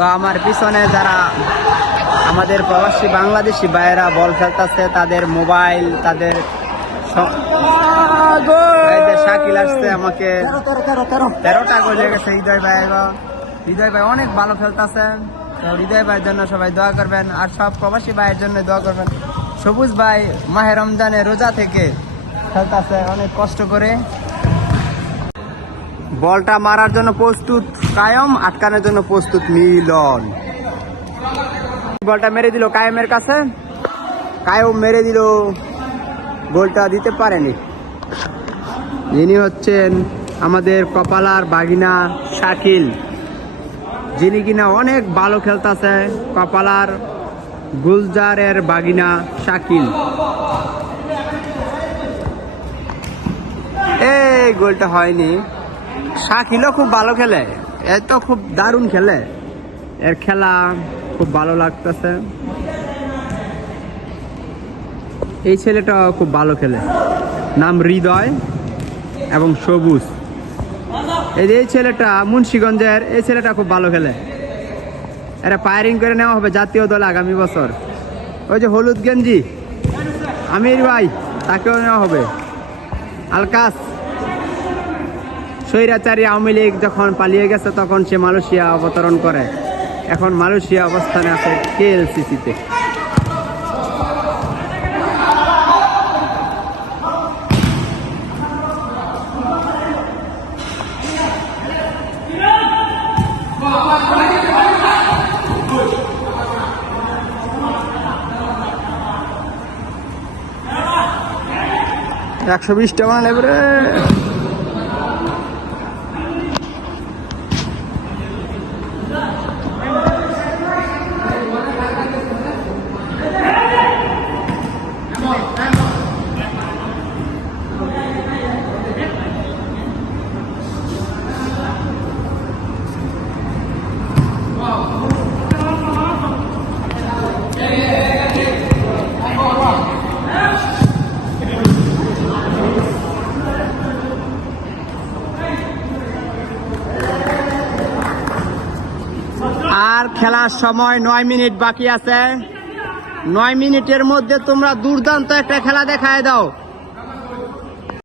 তো আমার পিছনে যারা আমাদের প্রবাসী বাংলাদেশি ভাইয়েরা বল খেলতেছে, তাদের মোবাইল, তাদের শাকিল আসছে আমাকে 13টা গোল হয়ে গেছে। হৃদয় ভাই অনেক ভালো খেলতেছে। তো হৃদয় ভাইয়ের জন্য সবাই দোয়া করবেন, আর সব প্রবাসী ভাইয়ের জন্য দোয়া করবেন। সবুজ ভাই মাহে রমজানে রোজা থেকে খেলতেছে অনেক কষ্ট করে। বলটা মারার জন্য প্রস্তুত কায়ম, আটকানোর জন্য প্রস্তুত মিলন। বলটা মেরে দিল কায়েমের কাছে, কায়ম মেরে দিল, গোলটা দিতে পারেনি। যিনি হচ্ছেন আমাদের কপালার বাগিনা শাকিল, যিনি কিনা অনেক ভালো খেলতেছে, কপালার গুলজারের বাগিনা শাকিল। এই গোলটা হয়নি। শাকিলও খুব ভালো খেলে, এ তো খুব দারুণ খেলে, এর খেলা খুব ভালো লাগতেছে। এই ছেলেটা খুব ভালো খেলে, নাম হৃদয় এবং সবুজ। এই ছেলেটা মুন্সিগঞ্জের, এই ছেলেটা খুব ভালো খেলে। এরা ফায়ারিং করে নেওয়া হবে জাতীয় দলে আগামী বছর। ওই যে হলুদ গেঞ্জি আমির ভাই, তাকেও নেওয়া হবে। আলকাস স্বৈরাচারী আওয়ামী লীগ যখন পালিয়ে গেছে তখন সে মালয়েশিয়া অবতরণ করে, এখন মালয়েশিয়া অবস্থানে আছে KLCC-তে। $120 নেবে রে। আর খেলার সময় 9 মিনিট বাকি আছে। 9 মিনিটের মধ্যে তোমরা দুর্দান্ত একটা খেলা দেখায় দাও।